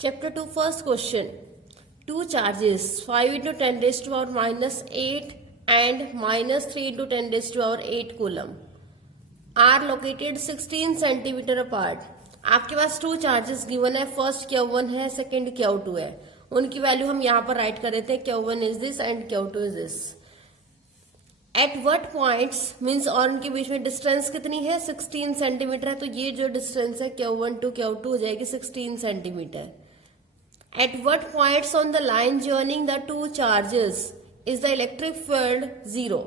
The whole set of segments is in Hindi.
Chapter 2, first question. Two charges 5 into 10 raised to power minus 8 and minus 3 into 10 raised to power 8 coulomb are located 16 centimeter apart. आपके पास टू चार्जेस गिवन है, फर्स्ट Q1 है, सेकंड Q2 है. उनकी वैल्यू हम यहाँ पर राइट कर देते हैं. Q1 is this and Q2 is this. At what points means और उनके बीच में डिस्टेंस कितनी है, 16 सेंटीमीटर है. तो ये जो डिस्टेंस है Q1 टू Q2 हो जाएगी 16 centimetre. At what points on the line joining the two charges is the electric field zero?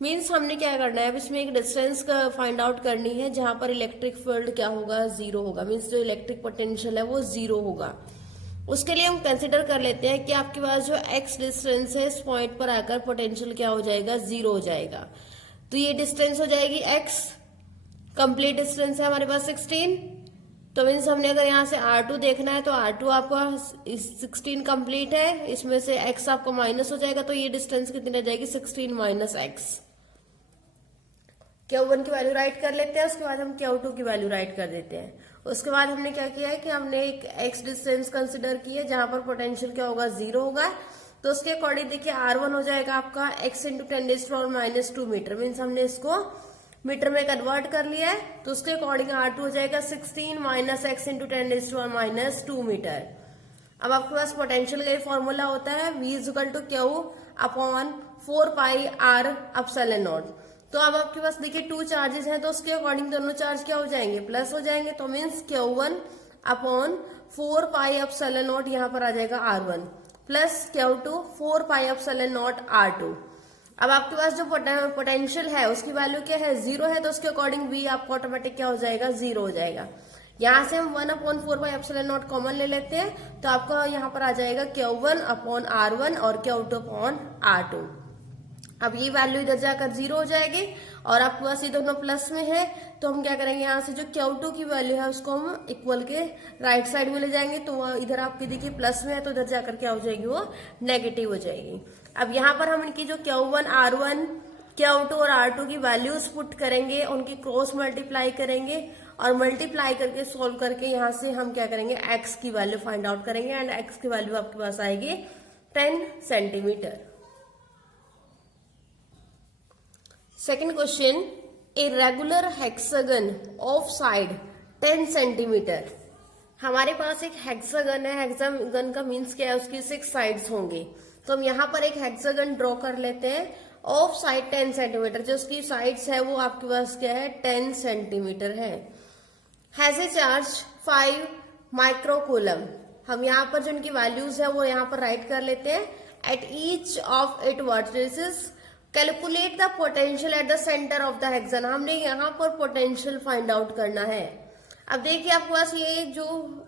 Means हमने क्या करना है, अब इसमें एक डिस्टेंस का फाइंड आउट करनी है जहां पर इलेक्ट्रिक फील्ड क्या होगा, जीरो होगा. मीन्स जो इलेक्ट्रिक पोटेंशियल है वो जीरो होगा. उसके लिए हम कंसिडर कर लेते हैं कि आपके पास जो एक्स डिस्टेंस है इस पॉइंट पर आकर पोटेंशियल क्या हो जाएगा, जीरो हो जाएगा. तो ये डिस्टेंस हो जाएगी एक्स. कंप्लीट डिस्टेंस है हमारे पास 16. तो मीन्स हमने अगर यहाँ से R2 देखना है तो R2 आपका 16 कंप्लीट है, इसमें से x आपका माइनस हो जाएगा. तो ये डिस्टेंस कितनी रह जाएगी, 16 माइनस x. Q1 की वैल्यू राइट कर लेते हैं, उसके बाद हम Q2 की वैल्यू राइट कर देते हैं. उसके बाद हमने क्या किया है कि हमने एक x डिस्टेंस कंसिडर की है जहां पर पोटेंशियल क्या होगा, जीरो होगा. तो उसके अकॉर्डिंग देखिए R1 हो जाएगा आपका x into 10 raised to power minus 2 metre. Means हमने इसको मीटर में कन्वर्ट कर लिया है. तो उसके अकॉर्डिंग R2 हो जाएगा 16 minus X into 10 raised to power minus 2 metre. अब आपके पास पोटेंशियल का फॉर्मूला होता है V equal to Q upon 4 pi R epsilon naught. तो अब आपके पास देखिए टू चार्जेस हैं तो उसके अकॉर्डिंग दोनों चार्ज क्या हो जाएंगे, प्लस हो जाएंगे. तो means Q1 upon 4 pi epsilon not यहाँ पर आ जाएगा R1 plus Q2 4 pi epsilon not R2. अब आपके पास जो पोटेंशियल है उसकी वैल्यू क्या है, जीरो है. तो उसके अकॉर्डिंग V आपको ऑटोमेटिक क्या हो जाएगा, जीरो हो जाएगा. यहां से हम 1 upon 4 by epsilon not common ले लेते हैं. तो आपका यहाँ पर आ जाएगा Q1 अपॉन R1 और Q2 अपॉन R2. अब ये वैल्यू इधर जाकर जीरो हो जाएगी और आपके पास ये दोनों प्लस में है. तो हम क्या करेंगे, यहाँ से जो Q2 की वैल्यू है उसको हम इक्वल के राइट साइड में ले जाएंगे. तो इधर आपकी देखिए प्लस में है तो इधर जाकर क्या हो जाएगी, वो नेगेटिव हो जाएगी. अब यहाँ पर हम इनकी जो Q1, R1, Q2 और R2 की वैल्यूज पुट करेंगे, उनकी क्रॉस मल्टीप्लाई करेंगे और मल्टीप्लाई करके सोल्व करके यहाँ से हम क्या करेंगे, x की वैल्यू फाइंड आउट करेंगे. एंड x की वैल्यू आपके पास आएगी 10 centimetre. Second question, a regular hexagon of side 10 centimetre. हमारे पास एक हेक्सागन है. हेक्सागन का मीन्स क्या है, उसकी 6 साइड्स होंगी. तो हम यहाँ पर एक हेक्सागन ड्रॉ कर लेते हैं ऑफ साइड 10 सेंटीमीटर. जो उसकी साइड्स है वो आपके पास क्या है, 10 सेंटीमीटर है. Has a charge 5 microcoulomb. हम यहाँ पर जो इनकी वैल्यूज है वो यहाँ पर राइट कर लेते हैं. At each of it vertices calculate the potential at the centre of the hexagon. हमने यहाँ पर पोटेंशियल फाइंड आउट करना है. अब देखिए आपके पास ये जो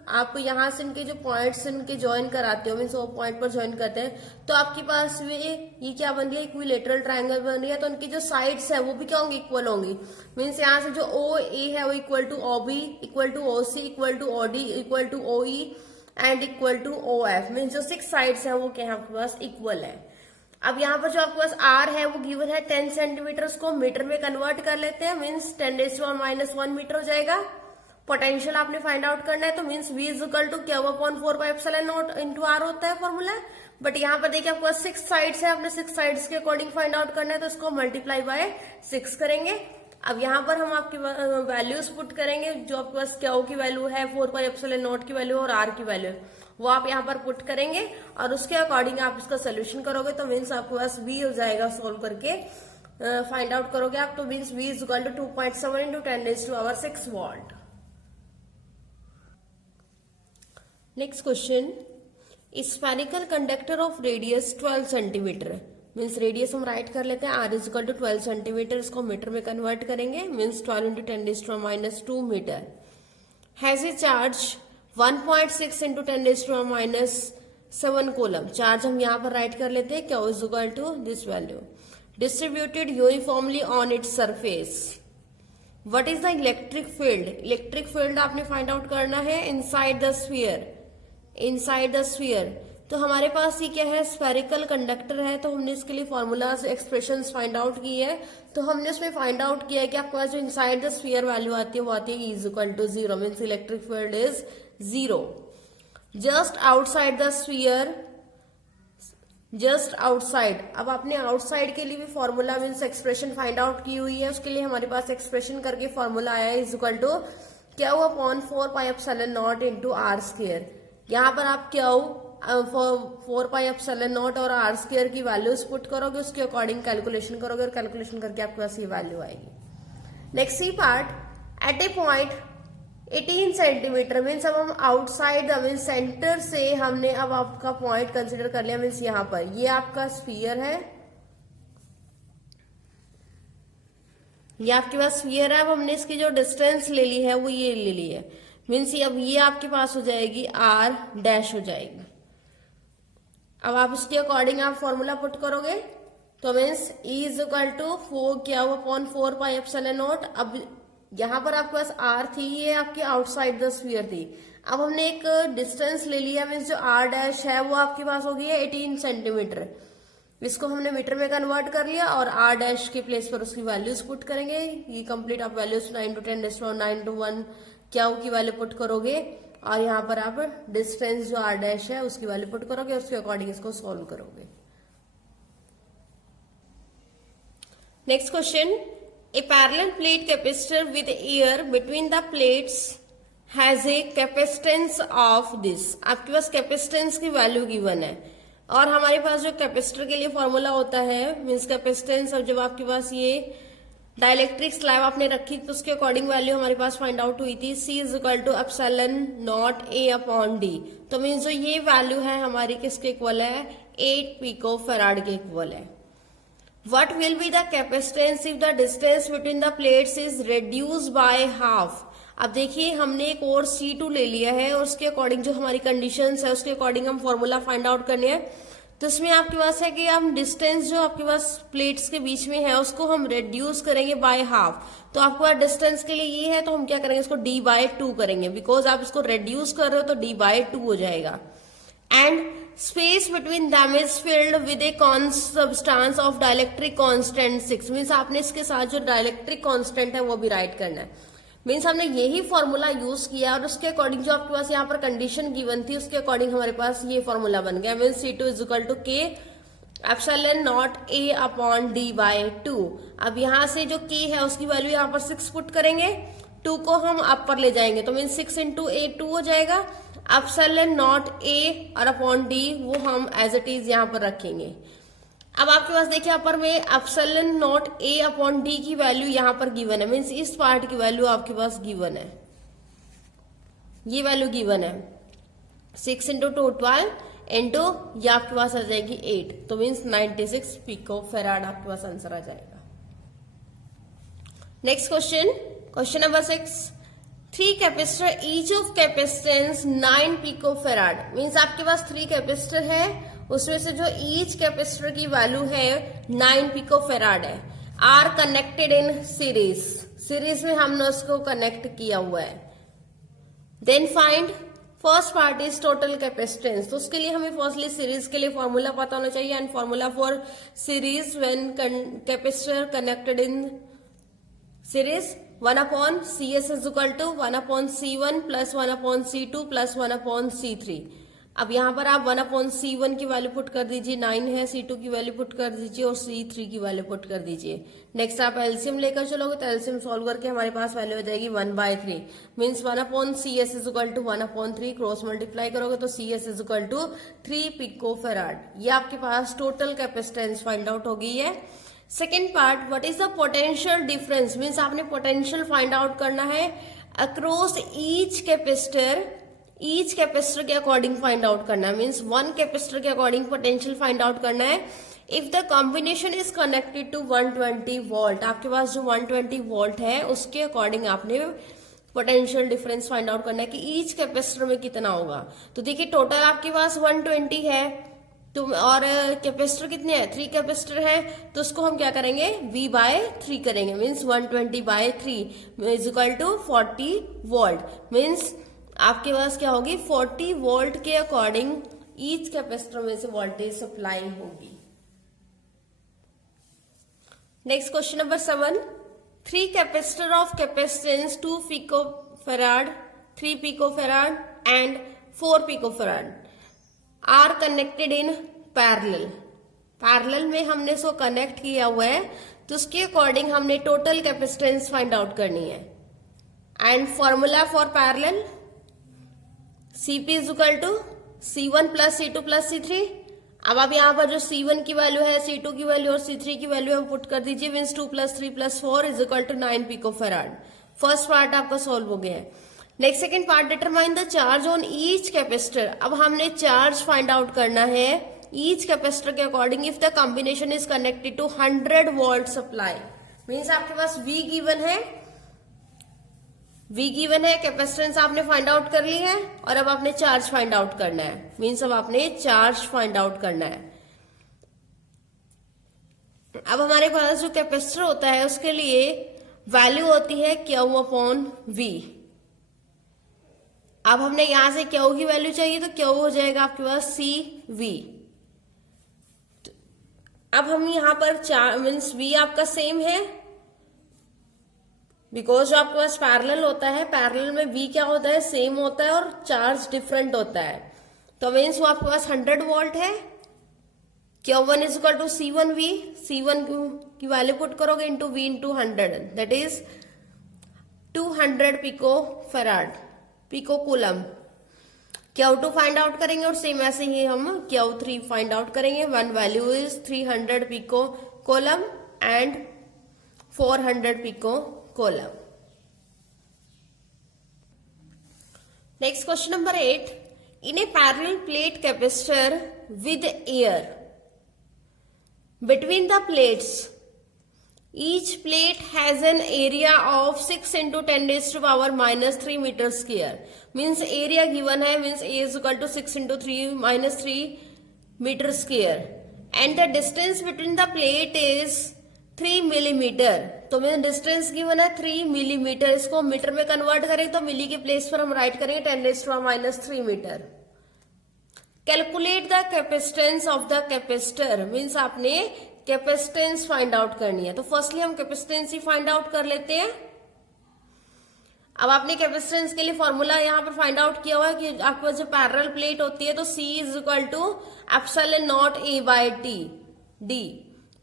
आप यहाँ से इनके जो पॉइंट्स इनके ज्वाइन कराते हो, मीन्स वो पॉइंट पर ज्वाइन करते हैं, तो आपके पास ये क्या बन रही है, इक्विलेटरल ट्रायंगल बन रही है. तो उनकी जो साइड्स है वो भी क्या होंगी, इक्वल होंगी. मीन्स यहाँ से जो OA है वो equal to OB equal to OC equal to OD equal to OE and equal to OF. Means जो 6 साइड्स है वो क्या आपके पास इक्वल है. अब यहाँ पर जो आपके पास R है वो गिवन है 10 सेंटीमीटर. उसको मीटर में कन्वर्ट कर लेते हैं. Means 10 raised to power minus 1 metre हो जाएगा. पोटेंशियल आपने फाइंड आउट करना है. तो means V equal to Q upon 4 pi epsilon naught into R होता है फॉर्मूला. बट यहाँ पर देखिए आपके पास 6 साइड्स है, आपने 6 साइड्स के अकॉर्डिंग फाइंड आउट करना है. तो इसको मल्टीप्लाई बाय 6 करेंगे. अब यहाँ पर हम आपकी वैल्यूज पुट करेंगे. जो आपके पास Q की वैल्यू है, 4 पाई एप्सिलॉन नॉट की वैल्यू और R की वैल्यू वो आप यहाँ पर पुट करेंगे और उसके अकॉर्डिंग आप इसका सोल्यूशन करोगे. तो मीन्स आपके पास V हो जाएगा, सोल्व करके फाइंड आउट करोगे आप. तो means V is equal to 2.7 into 10 raised to power 6 volt. Next question, spherical conductor of radius 12 centimetre. Means radius हम राइट कर लेते हैं. R is equal to 12 centimetre. इसको मीटर में कन्वर्ट करेंगे. Means 12 into 10 raised to power minus 2 metre. Has a charge 1.6 into 10 raised to power minus 7 coulomb. Charge हम यहाँ पर राइट कर लेते हैं. Q is equal to this value. Distributed uniformly on its surface. What is the electric field. Electric field आपने फाइंड आउट करना है inside the sphere. Inside the sphere. तो हमारे पास ये क्या है, स्फेरिकल कंडक्टर है. तो हमने इसके लिए फॉर्मूलाज एक्सप्रेशंस फाइंड आउट की है. तो हमने उसमें फाइंड आउट किया है कि आपके पास जो इनसाइड द स्फीयर वैल्यू आती है वो आती है E equal to 0. Means electric field is 0. Just outside the sphere, just outside. अब आपने आउटसाइड के लिए भी formula means expression find out की हुई है, उसके लिए हमारे पास एक्सप्रेशन करके फॉर्मूला आया है, इज इक्वल टू क्या हुआ upon 4 pi epsilon naught into R square. यहाँ पर आप क्या हो 4 पाई एप्सिलॉन नॉट और आर स्क्वायर की वैल्यूज पुट करोगे, उसके अकॉर्डिंग कैलकुलेशन करोगे और कैलकुलेशन करके आपके पास ये वैल्यू आएगी। नेक्स्ट सी पार्ट, एट ए पॉइंट 18 सेंटीमीटर मीन्स अब हम आउटसाइड मीन्स सेंटर से हमने अब आपका पॉइंट कंसिडर कर लिया, मीन्स यहाँ पर ये आपका स्फीयर है, ये आपके पास स्फीयर है। अब हमने इसकी जो डिस्टेंस ले ली है वो ये ले ली है, मीन्स अब ये आपके पास हो जाएगी आर डैश हो जाएगी। अब आप उसके अकॉर्डिंग आप फॉर्मूला पुट करोगे तो means E is equal to 4 क्या हुआ अपॉन 4 पाई एप्सिलॉन नॉट। अब यहां पर आपके पास आर थी, ये आपकी आउटसाइड द स्फीयर थी। अब हमने एक डिस्टेंस ले लिया मीन्स जो आर डैश है वो आपके पास हो गई है 18 सेंटीमीटर। इसको हमने मीटर में कन्वर्ट कर लिया और आर डैश के प्लेस पर उसकी वैल्यूज पुट करेंगे। ये कंप्लीट आप वैल्यूज 9 to 10 9 to 1 क्या की वैल्यू पुट करोगे और यहाँ पर आप डिस्टेंस जो आर डैश है उसकी वैल्यू पुट करोगे, उसके अकॉर्डिंग इसको सॉल्व करोगे। Next question, a parallel plate capacitor with air between the plates has a capacitance of this। आपके पास कैपेसिटेंस की वैल्यू गिवन है और हमारे पास जो कैपेसिटर के लिए फॉर्मूला होता है मीन्स कैपेसिटेंस, और जब आपके पास ये डाइलेक्ट्रिक स्लैब आपने रखी तो उसके अकॉर्डिंग वैल्यू हमारे पास फाइंड आउट हुई थी, C is equal to epsilon naught A upon D। तो मीन्स जो ये वैल्यू है हमारी किसके इक्वल है, 8 पिको फैराड के इक्वल है। What will be the capacitance if the distance between the plates is reduced by half। अब देखिए हमने एक और C2 ले लिया है और उसके अकॉर्डिंग जो हमारी कंडीशंस है उसके अकॉर्डिंग हम फॉर्मूला फाइंड आउट करने हैं। तो इसमें आपके पास है कि हम डिस्टेंस जो आपके पास प्लेट्स के बीच में है उसको हम रेड्यूस करेंगे बाय हाफ। तो आपके पास डिस्टेंस के लिए ये है तो हम क्या करेंगे, इसको D/2 करेंगे, बिकॉज आप इसको रेड्यूस कर रहे हो तो D/2 हो जाएगा। And space between them is filled with a substance of dielectric constant 6। Means आपने इसके साथ जो डायलेक्ट्रिक कांस्टेंट है वो भी राइट करना है। मीन्स हमने यही फॉर्मूला यूज किया और उसके अकॉर्डिंग जो आपके पास यहाँ पर कंडीशन गिवन थी उसके अकॉर्डिंग हमारे पास ये फॉर्मूला बन गया, means C2 is equal to K epsilon naught A upon D/2। अब यहाँ से जो K है उसकी वैल्यू यहाँ पर 6 पुट करेंगे, 2 को हम अप पर ले जाएंगे तो मीन्स 6 इंटू A 2 हो जाएगा। एप्सिलॉन नॉट A और अपॉन D वो हम एज इट इज यहाँ पर रखेंगे। अब आपके पास देखिए अपर में epsilon naught A upon D की वैल्यू यहाँ पर गिवन है, मीन्स इस पार्ट की वैल्यू आपके पास गिवन है, ये वैल्यू गिवन है 6 इंटू 2 12 इंटू ये आपके पास आ जाएगी 8, तो मीन्स 96 पिको फैराड आपके पास आंसर आ जाएगा। Next question, question number 6, 3 capacitor each of capacitance 9 pico farad. Means आपके पास 3 कैपेसिटर है, उसमें से जो ईच कैपेसिटर की वैल्यू है 9 पिको फैराड है, are connected in series, series में हमने उसको कनेक्ट किया हुआ है। Then find first part is total capacitance. तो उसके लिए हमें फर्स्टली सीरीज के लिए फॉर्मूला पता होना चाहिए, and formula for series when capacitor connected in series 1 upon CS is equal to 1 upon C1 plus 1 upon C2 plus 1 upon C3। अब यहाँ पर आप 1 अपॉन C1 की वैल्यू पुट कर दीजिए, 9 है, C2 की वैल्यू पुट कर दीजिए और C3 की वैल्यू पुट कर दीजिए। नेक्स्ट आप एलसीएम लेकर चलोगे तो एलसीएम सॉल्व करके हमारे पास वैल्यू हो जाएगी 1/3, means 1 upon CS is equal to 1 upon 3, cross multiply करोगे तो CS is equal to 3 pico farad. ये आपके पास टोटल कैपेसिटेंस फाइंड आउट हो गई है। Second part, what is the potential difference, means आपने पोटेंशियल फाइंड आउट करना है across each capacitor, each capacitor के अकॉर्डिंग फाइंड आउट करना है, मीन्स 1 कैपेसिटर के अकॉर्डिंग पोटेंशियल फाइंड आउट करना है। If the combination is connected to 120 volt, आपके पास जो 120 वोल्ट है उसके अकॉर्डिंग आपने पोटेंशियल डिफरेंस फाइंड आउट करना है कि ईच कैपेसिटर में कितना होगा। तो देखिए टोटल आपके पास 120 है तो और कैपेसिटर कितने हैं, 3 कैपेसिटर है, तो उसको हम क्या करेंगे V/3 करेंगे, means 120/3 is equal to 40 volt. Means आपके पास क्या होगी 40 वोल्ट के अकॉर्डिंग ईच कैपेसिटर में से वोल्टेज सप्लाई होगी। Next question number 7, 3 capacitor of capacitance 2 pico farad, 3 pico farad and 4 picofarad are connected in parallel. Parallel में हमने इसको कनेक्ट किया हुआ है, तो उसके अकॉर्डिंग हमने टोटल कैपेसिटेंस फाइंड आउट करनी है। And formula for parallel Cp is equal to C1 plus C2 plus C3। अब आप यहाँ पर जो C1 की वैल्यू है, C2 की वैल्यू और C3 की वैल्यू हम पुट कर दीजिए। Means 2 plus 3 plus 4 is equal to 9 picofarad. First part आपका सॉल्व हो गया है। Next second part, determine the charge on each capacitor. अब हमने चार्ज फाइंड आउट करना है ईच कैपेसिटर के according if the combination is connected to 100 volt supply. Means आपके पास V गिवन है, कैपेसिटेंस आपने फाइंड आउट कर ली है, और अब आपने चार्ज फाइंड आउट करना है। मीन्स अब आपने चार्ज फाइंड आउट करना है। अब हमारे पास जो कैपेसिटर होता है उसके लिए वैल्यू होती है Q अपॉन V। अब हमने यहां से Q की वैल्यू चाहिए, तो Q हो जाएगा आपके पास CV। अब हम यहां पर मीन्स V आपका सेम है, बिकॉज जो आपके पास पैरेलल होता है, पैरेलल में V क्या होता है, सेम होता है, और चार्ज डिफरेंट होता है। तो मीन्स वो आपके पास 100 वोल्ट है। Q1 is equal to C1V। C1 की वैल्यू पुट करोगे into V into 100, that is 200 picofarad, picocoulomb. Q2 find out करेंगे, और सेम ऐसे ही हम Q3 फाइंड आउट करेंगे। One value is 300 picocoulomb and 400 पिकोकूलम। Next question number 8. In a parallel plate capacitor with air between the plates, each plate has an area of 6 into 10 raised to power minus 3 meter square. Means area given है, means A is equal to 6 into 3 minus 3 meter square. And the distance between the plate is 3 millimetre. तो मेरा डिस्टेंस गिवन है 3 मिलीमीटर। इसको मीटर में कन्वर्ट करें तो मिली के प्लेस पर हम राइट करेंगे 10 raised to minus 3 metre. Calculate the capacitance of the capacitor. Means आपने कैपेसिटेंस फाइंड आउट करनी है। तो फर्स्टली हम कैपेसिटेंस ही फाइंड आउट कर लेते हैं। अब आपने कैपेसिटेंस के लिए फॉर्मूला यहाँ पर फाइंड आउट किया हुआ है कि आपके पास जो पैरेलल प्लेट होती है तो C is equal to epsilon naught A by D।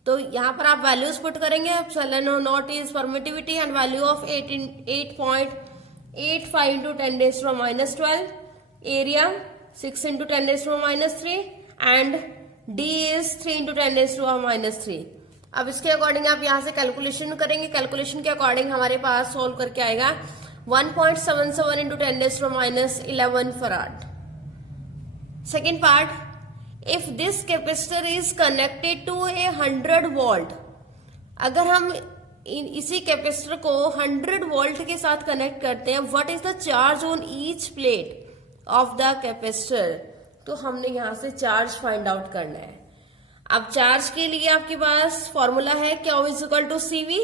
तो यहाँ पर आप वैल्यूज पुट करेंगे। Epsilon naught is permittivity and value of 8.85 into 10 raised to minus 12, area 6 into 10 raised to minus 3 and D is 3 into 10 raised to minus 3। अब इसके अकॉर्डिंग आप यहाँ से कैलकुलेशन करेंगे। कैलकुलेशन के अकॉर्डिंग हमारे पास सोल्व करके आएगा 1.77 into 10 raised to minus 11 farad. Second part, if this capacitor is connected to a 100 volt. अगर हम इसी कैपेसिटर को 100 वोल्ट के साथ कनेक्ट करते हैं, what is the charge on each plate of the capacitor. तो हमने यहां से चार्ज फाइंड आउट करना है। अब चार्ज के लिए आपके पास फॉर्मूला है Q is equal to CV।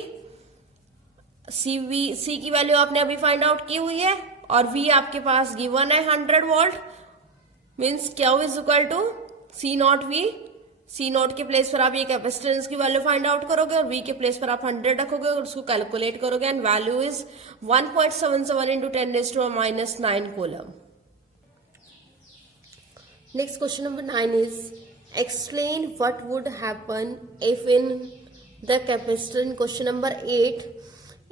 C की वैल्यू आपने अभी फाइंड आउट की हुई है, और V आपके पास गिवन है 100 volt. Means Q is equal to C naught V। C naught के प्लेस पर आप ये कैपेसिटेंस की वैल्यू फाइंड आउट करोगे, और V के प्लेस पर आप 100 रखोगे और उसको कैलकुलेट करोगे, and value is 1.77 into 10 raised to minus 9 coulomb. Next question number 9 is explain what would happen if in the capacitor. In question number 8,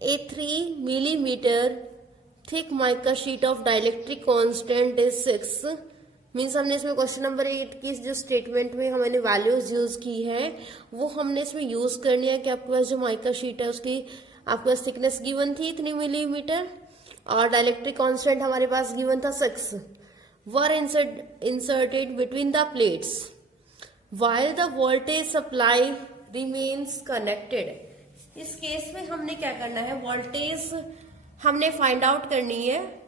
a 3 millimeter thick mica sheet of dielectric constant is 6। Means हमने इसमें क्वेश्चन नंबर 8 की जो स्टेटमेंट में हमने वैल्यूज यूज की है वो हमने इसमें यूज करनी है कि आपके पास जो माइका शीट है उसकी आपके पास थिकनेस गिवन थी 3 मिलीमीटर, और डाइलेक्ट्रिक कांस्टेंट हमारे पास गिवन था 6। Were inserted between the plates while the voltage supply remains connected. इस केस में हमने क्या करना है, वोल्टेज हमने फाइंड आउट करनी है।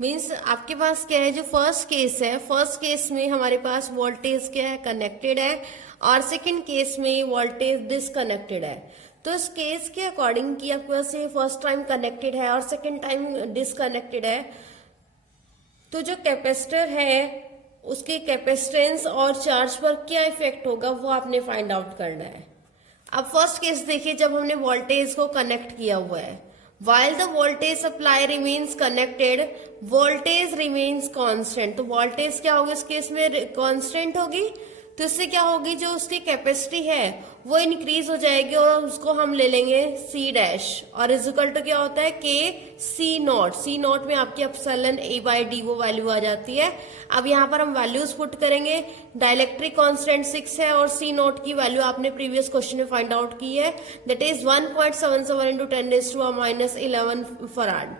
मीन्स आपके पास क्या है, जो फर्स्ट केस है, फर्स्ट केस में हमारे पास वोल्टेज क्या है, कनेक्टेड है, और सेकंड केस में वोल्टेज डिसकनेक्टेड है। तो इस केस के अकॉर्डिंग कि आपके पास ये फर्स्ट टाइम कनेक्टेड है और सेकंड टाइम डिसकनेक्टेड है, तो जो कैपेसिटर है उसके कैपेसिटेंस और चार्ज पर क्या इफेक्ट होगा वो आपने फाइंड आउट करना है। अब फर्स्ट केस देखिए, जब हमने वोल्टेज को कनेक्ट किया हुआ है, While the voltage supply remains connected, voltage remains constant. तो वोल्टेज क्या होगी इस केस में, कांस्टेंट होगी। तो इससे क्या होगी, जो उसकी कैपेसिटी है वो इंक्रीज हो जाएगी और उसको हम ले लेंगे सी डैश, और इजिकल टू क्या होता है के सी नॉट। सी नॉट में आपकी एप्सिलॉन ए बाई डी वो वैल्यू आ जाती है। अब यहाँ पर हम वैल्यूज पुट करेंगे। डाइलेक्ट्रिक कांस्टेंट 6 है और सी नॉट की वैल्यू आपने प्रीवियस क्वेश्चन में फाइंड आउट की है, दैट इज 1.77 इंटू 10⁻⁻11 फराड।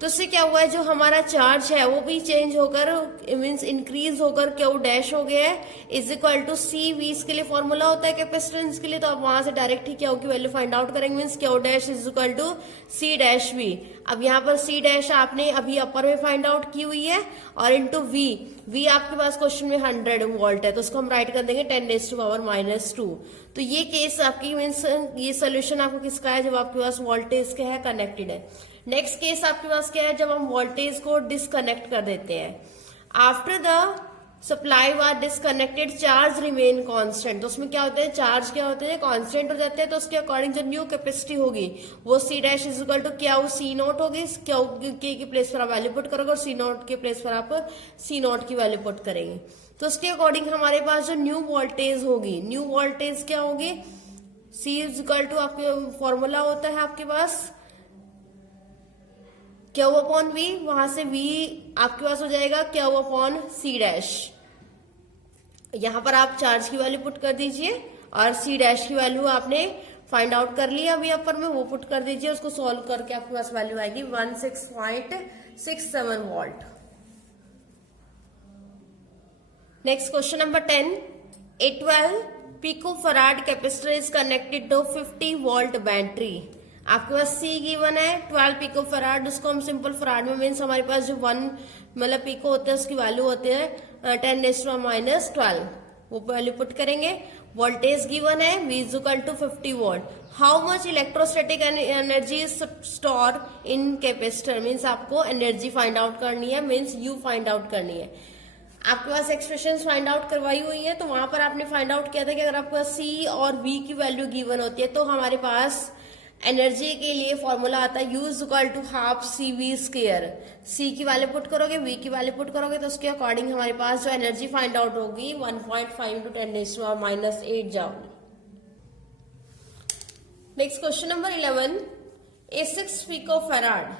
तो इससे क्या हुआ है, जो हमारा चार्ज है वो भी चेंज होकर मीन्स इंक्रीज होकर क्यू डैश हो गया है, is equal to C V. इसके लिए फॉर्मूला होता है कैपेसिटेंस के लिए, तो आप वहां से डायरेक्ट ही क्यू की वैल्यू फाइंड आउट करेंगे, means Q dash is equal to C dash V. अब यहाँ पर सी डैश आपने अभी अपर में फाइंड आउट की हुई है, और इंटू वी, वी आपके पास क्वेश्चन में 100 वोल्ट है, तो उसको हम राइट कर देंगे 10⁻⁻²। तो ये केस आपकी मीन्स ये सोल्यूशन आपको किसका है, जब आपके पास वोल्टेज क्या है, कनेक्टेड है। नेक्स्ट केस आपके पास क्या है, जब हम वोल्टेज को डिस्कनेक्ट कर देते हैं। After the supply was disconnected charge remain constant. तो उसमें क्या होता है, चार्ज क्या होते हैं, कांस्टेंट हो जाते हैं। तो उसके अकॉर्डिंग जो न्यू कैपेसिटी होगी वो C dash is equal to Q C naught होगी। क्यू के की प्लेस पर आप वैल्यू पुट करोगे और सी नॉट के प्लेस पर आप सी नॉट की वैल्यू पुट करेंगे। तो उसके अकॉर्डिंग हमारे पास जो न्यू वोल्टेज होगी, न्यू वोल्टेज क्या होगी, सी इज इक्वल टू आपके फॉर्मूला होता है आपके पास क्यू अपॉन वी, वहां से वी आपके पास हो जाएगा क्यू अपॉन सी डैश। यहां पर आप चार्ज की वैल्यू पुट कर दीजिए और सी डैश की वैल्यू आपने फाइंड आउट कर लिया अभी अपर में, वो पुट कर दीजिए। उसको सॉल्व करके आपके पास वैल्यू आएगी 16.67 volt. Next question number 10, a 12 picofarad capacitor is connected to 50 volt battery. आपके पास सी गिवन है 12 पिको फराड, उसको हम सिंपल फराड में मीन्स हमारे पास जो 1 मतलब पिको होते हैं उसकी वैल्यू होते हैं 10⁻⁻12, वो वैल्यू पुट करेंगे। वोल्टेज गिवन है V is equal to 50 volt. How much electrostatic energy is store in capacitor, means आपको एनर्जी फाइंड आउट करनी है, मीन्स यू फाइंड आउट करनी है। आपके पास एक्सप्रेशन फाइंड आउट करवाई हुई है, तो वहां पर आपने फाइंड आउट किया था कि अगर आपके पास C और V की वैल्यू गिवन होती है तो हमारे पास एनर्जी के लिए फॉर्मूला आता है U is equal to half C V square. C की वैल्यू पुट करोगे, V की वैल्यू पुट करोगे, तो उसके अकॉर्डिंग हमारे पास जो एनर्जी फाइंड आउट होगी 1.5 into 10⁻⁻8 joule. Next question number 11, a 6 picofarad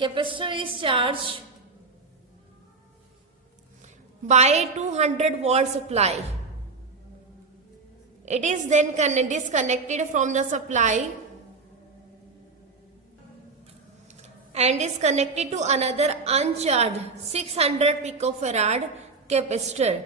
capacitor is charge by 200 volt supply. It is then disconnected from the supply and is connected to another uncharged 600 picofarad capacitor।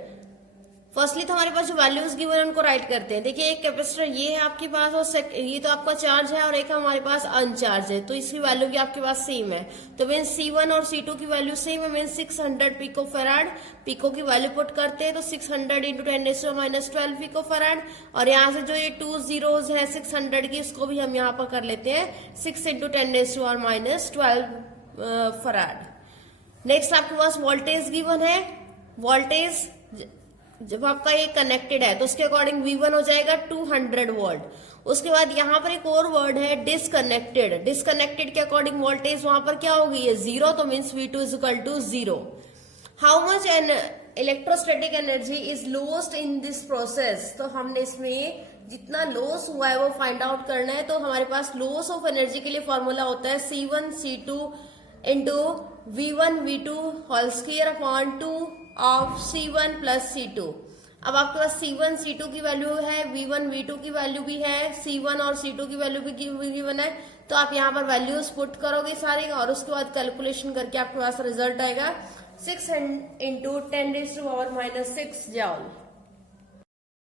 Firstly तो हमारे पास जो वैल्यूज गिवन है उनको राइट करते हैं। देखिए एक कैपेसिटर ये है आपके पास और ये तो आपका चार्ज है और एक हमारे पास अनचार्ज है, तो इसकी वैल्यू भी आपके पास सेम है। तो मीन C1 और C2 की वैल्यू सेम है, मीन 600 पिको फराड। पिको की वैल्यू पुट करते हैं तो 600 इंटू 10⁻⁻12 पिको फराड, और यहाँ से जो ये 2 जीरोज है 600 की उसको भी हम यहाँ पर कर लेते हैं 6 इंटू 10⁻⁻12 फराड। नेक्स्ट आपके पास वोल्टेज गिवन है। वोल्टेज जब आपका ये कनेक्टेड है तो उसके अकॉर्डिंग V1 हो जाएगा 200 वोल्ट। उसके बाद यहाँ पर एक और वर्ड है डिसकनेक्टेड। डिसकनेक्टेड के अकॉर्डिंग वोल्टेज वहां पर क्या होगी, ये 0, तो means V2 is equal to 0। How much an electrostatic energy is lost in this process. तो हमने इसमें जितना लॉस हुआ है वो फाइंड आउट करना है। तो हमारे पास लॉस ऑफ एनर्जी के लिए फॉर्मूला होता है C1 C2 into V1 V2 whole square upon 2 of C1 plus C2। अब आपके पास C1 C2 की वैल्यू है, V1 V2 की वैल्यू भी है, C1 और C2 की वैल्यू भी गिवन है। तो आप यहाँ पर वैल्यूज पुट करोगे सारे और उसके बाद कैलकुलेशन करके आपके पास रिजल्ट आएगा 6 इंटू 10⁻⁻6 जूल।